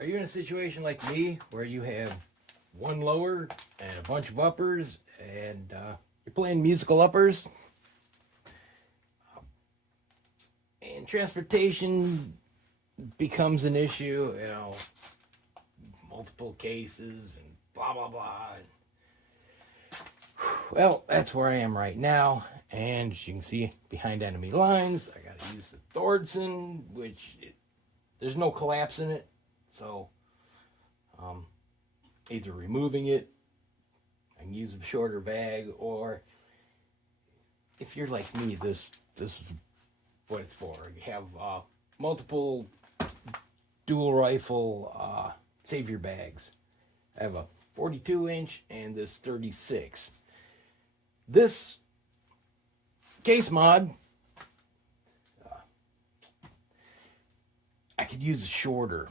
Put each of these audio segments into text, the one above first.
Are you in a situation like me where you have one lower and a bunch of uppers and you're playing musical uppers and transportation becomes an issue, multiple cases and blah, blah, blah. Well, that's where I am right now. And as you can see behind enemy lines, I got to use the Thordson, there's no collapse in it. So, either removing it, I can use a shorter bag, or if you're like me, this is what it's for. You have multiple dual rifle savior bags. I have a 42-inch and this 36. This case mod, I could use a shorter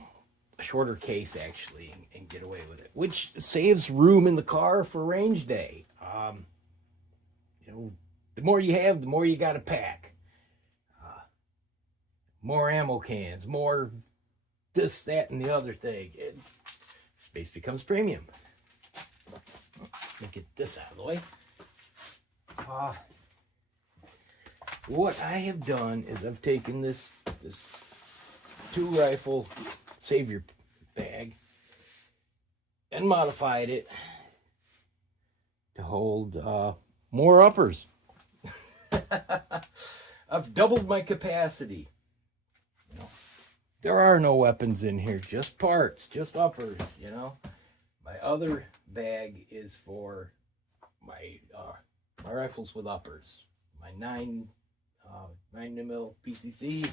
case actually and get away with it, which saves room in the car for range day. The more you have, the more you got to pack. More ammo cans, more this, that, and the other thing. Space becomes premium. Let me get this out of the way. What I have done is I've taken this 2-rifle savior bag and modified it to hold more uppers. I've doubled my capacity. There are no weapons in here, just parts, just uppers, My other bag is for my rifles with uppers, my 9mm PCC,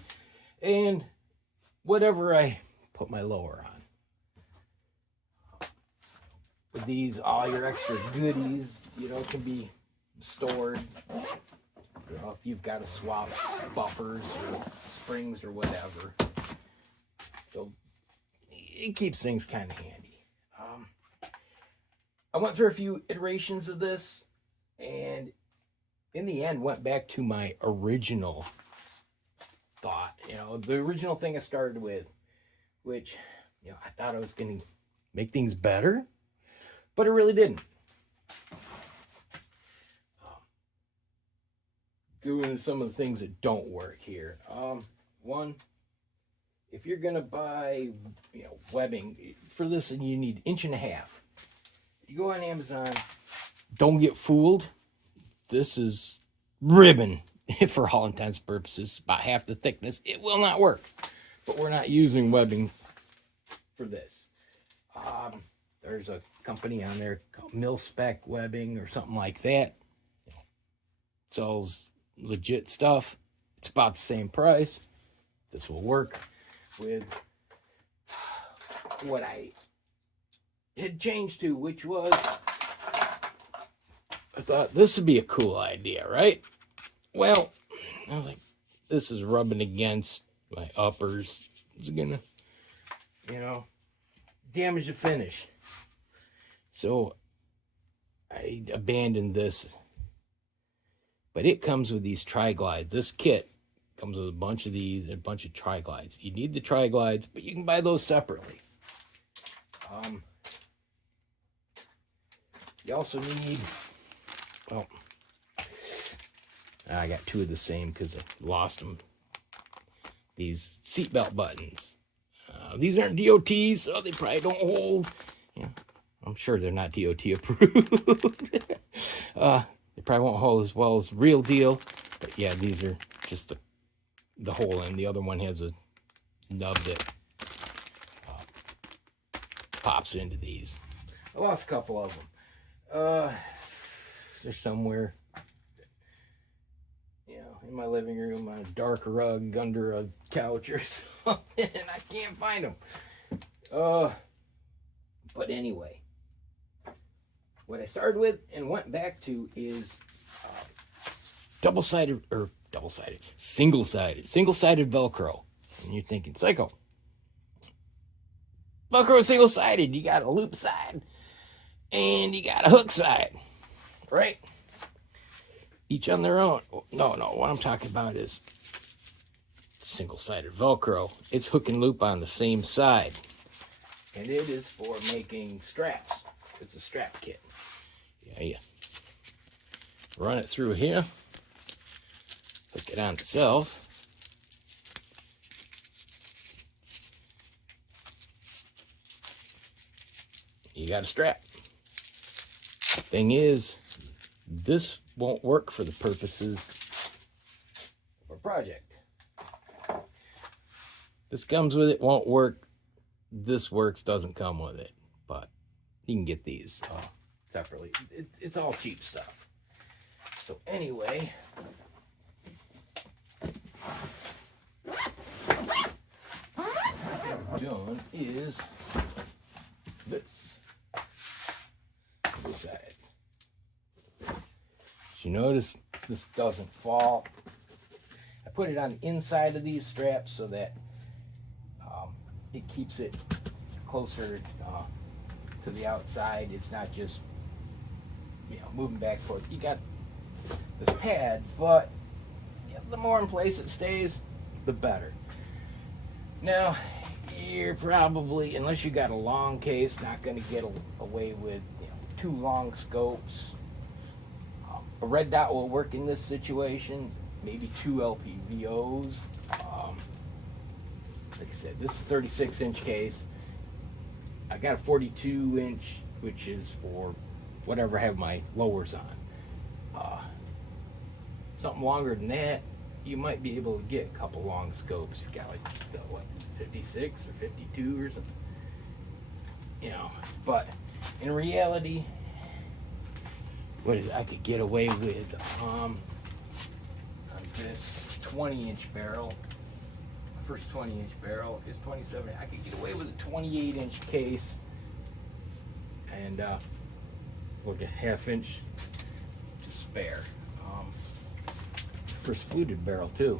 and whatever I put my lower on. With these, all your extra goodies, can be stored. If you've got to swap buffers or springs or whatever. So it keeps things kind of handy. I went through a few iterations of this, and in the end went back to my original thought. The original thing I started with, which, I thought I was going to make things better, but it really didn't. Doing some of the things that don't work here. One, if you're gonna buy, webbing for this, and you need 1.5 inches. You go on Amazon. Don't get fooled. This is ribbon for all intents and purposes. About half the thickness. It will not work. But we're not using webbing for this. There's a company on there called Mil-Spec Webbing or something like that. Sells legit stuff. It's about the same price. This will work with what I had changed to, which was, I thought this would be a cool idea, right? Well, I was like, this is rubbing against my uppers. It's gonna, damage the finish. So I abandoned this. But it comes with these tri-glides. This kit comes with a bunch of these and a bunch of tri-glides. You need the tri-glides, but you can buy those separately. You also need, I got 2 of the same because I lost them. These seatbelt buttons. These aren't DOT, so they probably don't hold. I'm sure they're not DOT approved. They probably won't hold as well as real deal. But yeah, these are just the hole in. The other one has a nub that pops into these. I lost a couple of them. They're somewhere, in my living room on a dark rug under a couch or something, and I can't find them. But anyway, what I started with and went back to is single-sided Velcro. And you're thinking, Psycho, Velcro single-sided. You got a loop side and you got a hook side, right? Each on their own. No, what I'm talking about is single-sided Velcro. It's hook and loop on the same side. and it is for making straps. It's a strap kit. Yeah. Run it through here. Hook it on itself. You got a strap. Thing is, this won't work for the purposes of a project. This comes with it, won't work. This works, doesn't come with it. But you can get these separately. It's all cheap stuff. So anyway, what I've done is this side. You notice this doesn't fall. I put it on the inside of these straps so that it keeps it closer to the outside. It's not just moving back and forth. You got this pad, but the more in place it stays, the better. Now, you're probably, unless you got a long case, not going to get away with two long scopes. A red dot will work in this situation. Maybe two LPVOs. Like I said, this is a 36-inch case. I got a 42-inch, which is for whatever I have my lowers on. Something longer than that, you might be able to get a couple long scopes. You've got like 56 or 52 or something. But in reality, I could get away with on this 20-inch barrel. My first 20-inch barrel is 27. I could get away with a 28-inch case and like a half-inch to spare. First fluted barrel too.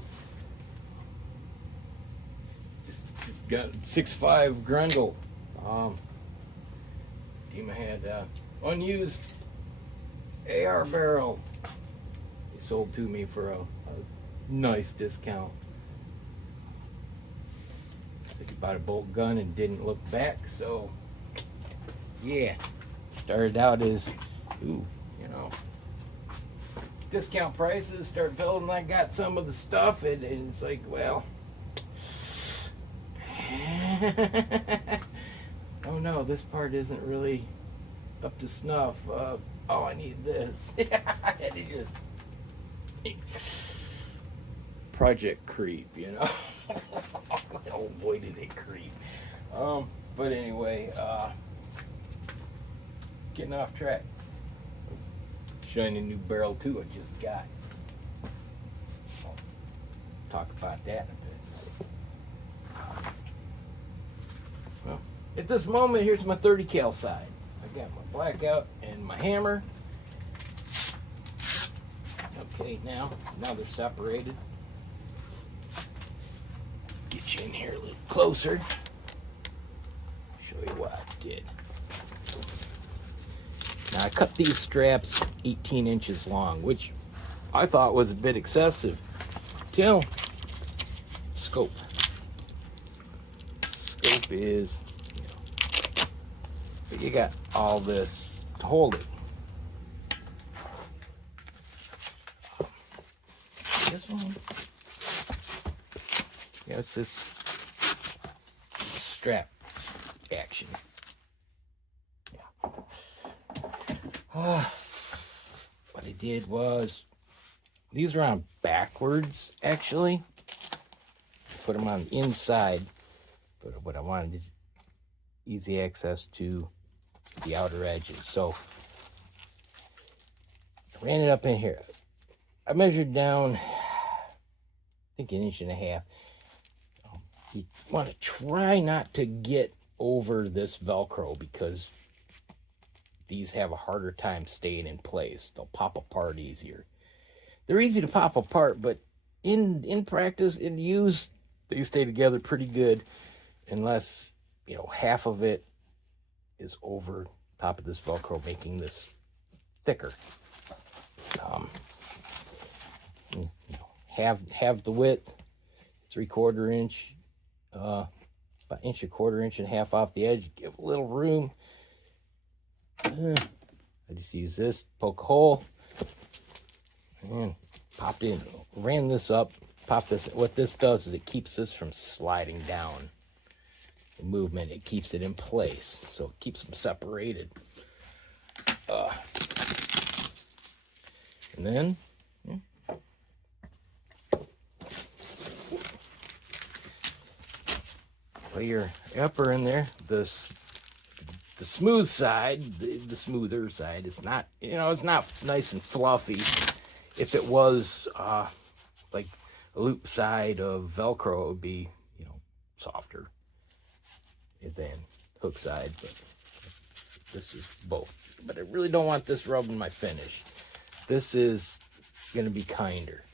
Just got 6.5 Grendel. Dima had unused AR barrel. He sold to me for a nice discount. So he bought a bolt gun and didn't look back. So yeah, started out as discount prices. Start building. I got some of the stuff, and it's like, well, oh no, this part isn't really up to snuff. Oh, I need this. And it just project creep, Oh boy, did it creep. But anyway, getting off track. Shiny new barrel too I just got. I'll talk about that in a bit. Well, at this moment, here's my 30 cal side. I got my blackout and my hammer. Okay, now they're separated. Get you in here a little closer. Show you what I did. Now I cut these straps 18 inches long, which I thought was a bit excessive till scope. Scope is, you got all this to hold it. This one, it's this strap action. What I did was, these are on backwards actually. Put them on the inside, but what I wanted is easy access to the outer edges. So I ran it up in here. I measured down, I think 1.5 inches. You want to try not to get over this Velcro because these have a harder time staying in place. They'll pop apart easier. They're easy to pop apart, but in practice, in use, they stay together pretty good unless, half of it is over top of this Velcro, making this thicker. Have the width, 3/4 inch about inch and a quarter, inch and a half off the edge. Give a little room. I just use this, poke a hole, and popped in. Ran this up, popped this. What this does is it keeps this from sliding down. The movement, it keeps it in place, so it keeps them separated. And then put your upper in there. The smooth side, the smoother side. It's not, it's not nice and fluffy. If it was like a loop side of Velcro, it would be, softer than hook side. But this is both. But I really don't want this rubbing my finish. This is going to be kinder.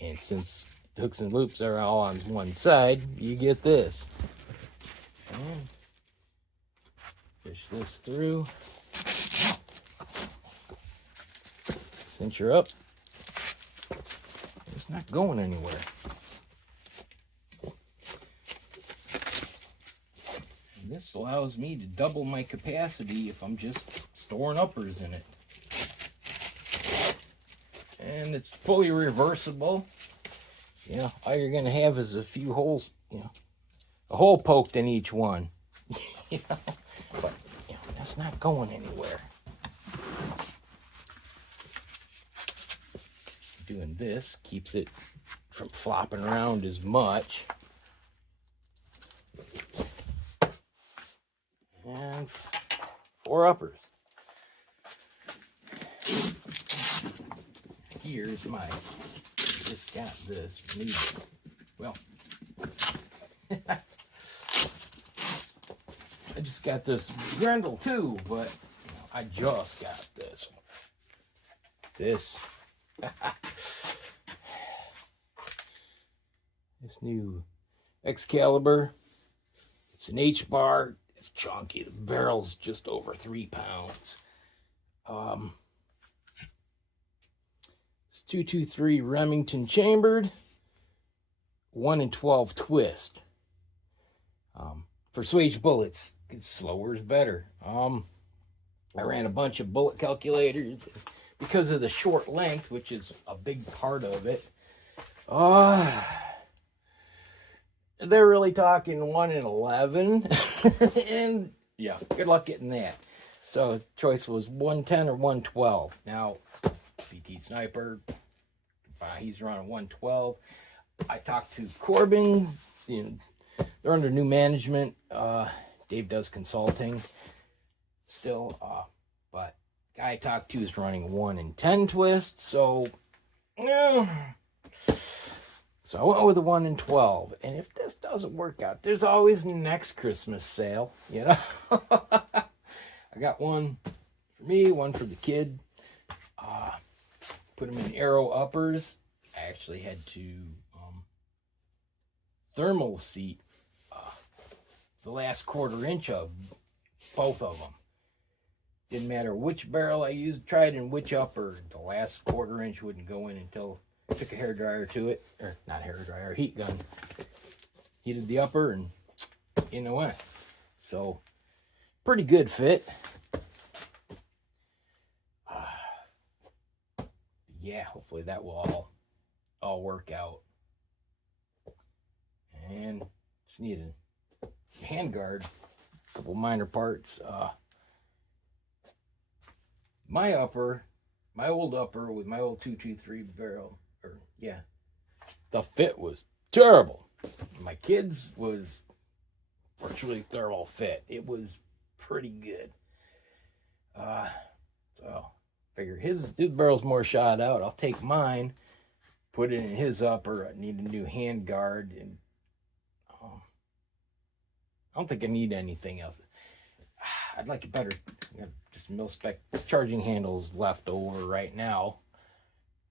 And since hooks and loops are all on one side, you get this. And fish this through. Cinch her up. It's not going anywhere. And this allows me to double my capacity if I'm just storing uppers in it. And it's fully reversible. All you're going to have is a few holes, a hole poked in each one. But, that's not going anywhere. Doing this keeps it from flopping around as much. And 4 uppers. Here's my, just got this. Well, I just got this Grendel too, but I just got this one. This new Excalibur. It's an H-bar. It's chunky. The barrel's just over 3 pounds. It's 223 Remington chambered, 1 in 12 twist. For Swage bullets, slower is better. I ran a bunch of bullet calculators because of the short length, which is a big part of it. They're really talking 1 in 11, and yeah, good luck getting that. So choice was 110 or 112. Now, BT Sniper, he's running 112. I talked to Corbin's. They're under new management. Dave does consulting still, but guy I talked to is running 1 in 10 twist. So I went with the 1 in 12. And if this doesn't work out, there's always next Christmas sale. I got one for me, one for the kid. Put them in Arrow uppers. I actually had to thermal seat the last 1/4 inch of both of them. Didn't matter which barrel I used, tried in which upper. The last 1/4 inch wouldn't go in until I took a hairdryer to it, or not hairdryer, heat gun. Heated the upper and in it went. So pretty good fit. Yeah, hopefully that will all work out. And just need a handguard, a couple minor parts. My old upper with my old 223 barrel, the fit was terrible. My kids was virtually thermal fit. It was pretty good. So figure his barrel's more shot out. I'll take mine, put it in his upper. I need a new hand guard, and I don't think I need anything else. I'd like it better. Just mil-spec charging handles left over right now.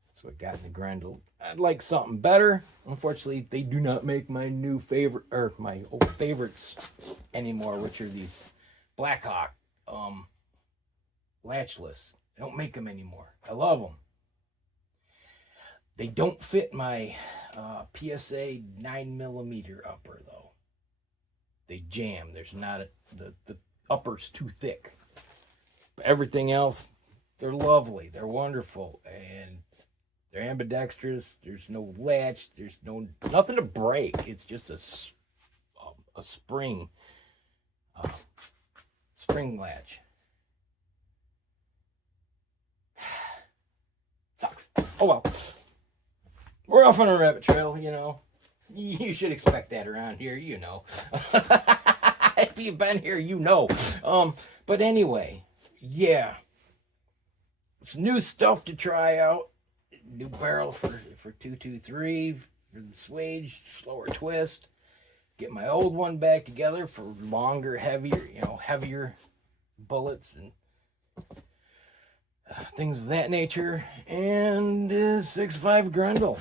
That's what I got in the Grendel. I'd like something better. Unfortunately, they do not make my new favorite, or my old favorites anymore, which are these Blackhawk latchless. They don't make them anymore. I love them. They don't fit my PSA 9mm upper, though. they jam. There's not the upper's too thick. But everything else, they're lovely. They're wonderful, and they're ambidextrous. There's no latch. There's nothing to break. It's just a spring latch. Sucks. Oh well. We're off on a rabbit trail, you know. You should expect that around here, you know. If you've been here, you know. But anyway, yeah. It's new stuff to try out. New barrel for 223 for the swage, slower twist. Get my old one back together for longer, heavier bullets and things of that nature. And 6.5 Grendel.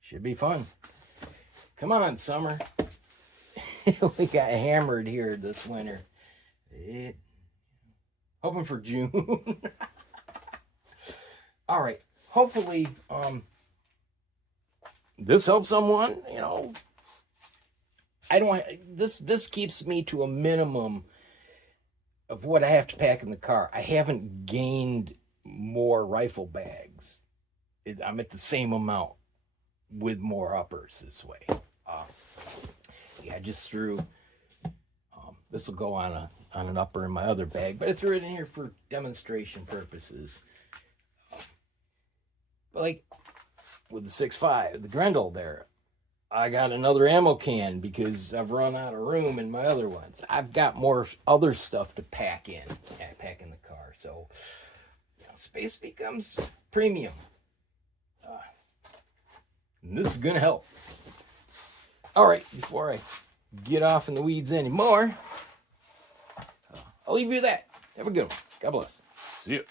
Should be fun. Come on, summer. We got hammered here this winter. Hoping for June. All right. Hopefully, this helps someone. You know, I don't. This keeps me to a minimum of what I have to pack in the car. I haven't gained more rifle bags. I'm at the same amount with more uppers this way. I just threw. This will go on an upper in my other bag, but I threw it in here for demonstration purposes. But like with the 6.5, the Grendel there, I got another ammo can because I've run out of room in my other ones. I've got more other stuff to pack in the car, so space becomes premium. And this is gonna help. All right, before I get off in the weeds anymore, I'll leave you with that. Have a good one. God bless. See you.